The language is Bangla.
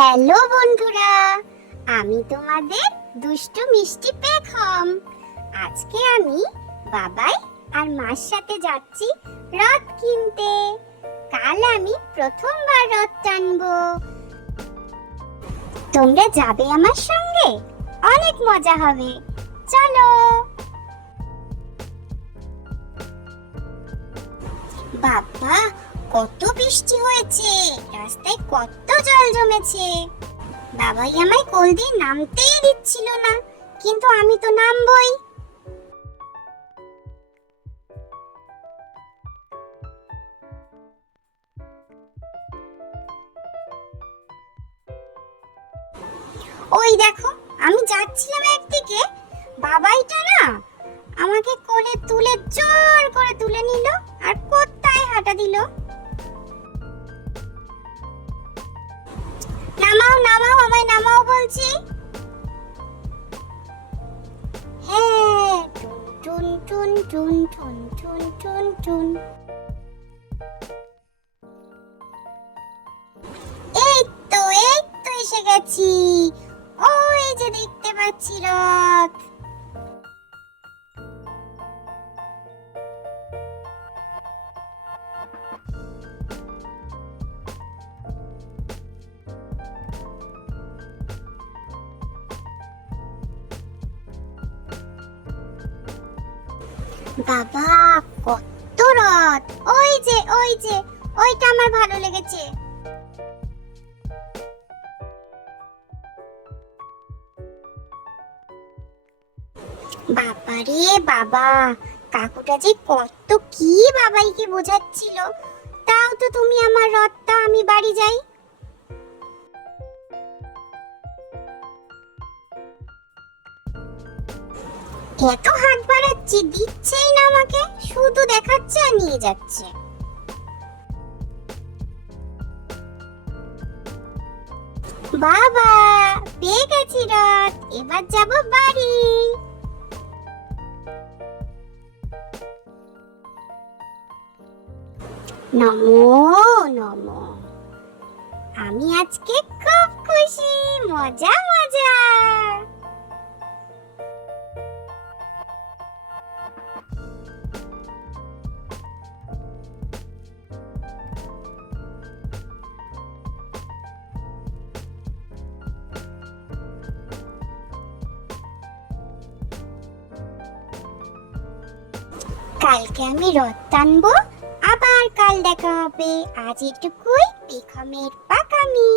হ্যালো বন্ধুরা, আমি তোমাদের দুষ্টু মিষ্টি পেখম। আজকে আমি বাবাই আর মার সাথে যাচ্ছি রথ কিনতে। কাল আমি প্রথমবার রথ টানবো। তোমরা যাবে আমার সঙ্গে? অনেক মজা হবে, চলো। বাবা, কত বৃষ্টি হয়েছে, রাস্তায় কত জল জমেছে। বাবাই আমায় কোল দিয়ে নামতেই দিচ্ছিল না, কিন্তু আমি তো নামবই। ওই দেখো, আমি যাচ্ছিলাম একদিকে, বাবাইটা না আমাকে কোলে তুলে জোর করে তুলে নিল আর কোথায় হাঁটা দিল। নামাও নামাও, আমায় নামাও বলছি। হ্যাঁ, টুন টুন টুন টুন টুন টুন টুন। এই তো এসে গেছি। ওই যে দেখতে পাচ্ছি রথ। বাবা, কত রথ! ওই যে ওইটা আমার ভালো লেগেছে। বাবারে বাবা, কাকুটা যে কত কি বাবাইকে বোঝাচ্ছিল, তাও তো তুমি আমার রথটা, আমি বাড়ি যাই। এত হাত বাড়াচ্ছি, দিচ্ছেই না আমাকে, শুধু দেখাচ্ছে আর নিয়ে যাচ্ছে। বাবা, পেয়ে গেছি রথ, এবার যাব বাড়ি। নমো নমো। আমি আজকে খুব খুশি, মজা মজা। কালকে আমি রথ টানবো, আবার কাল দেখা হবে। আজ এটুকুই পেখমের পাকামি।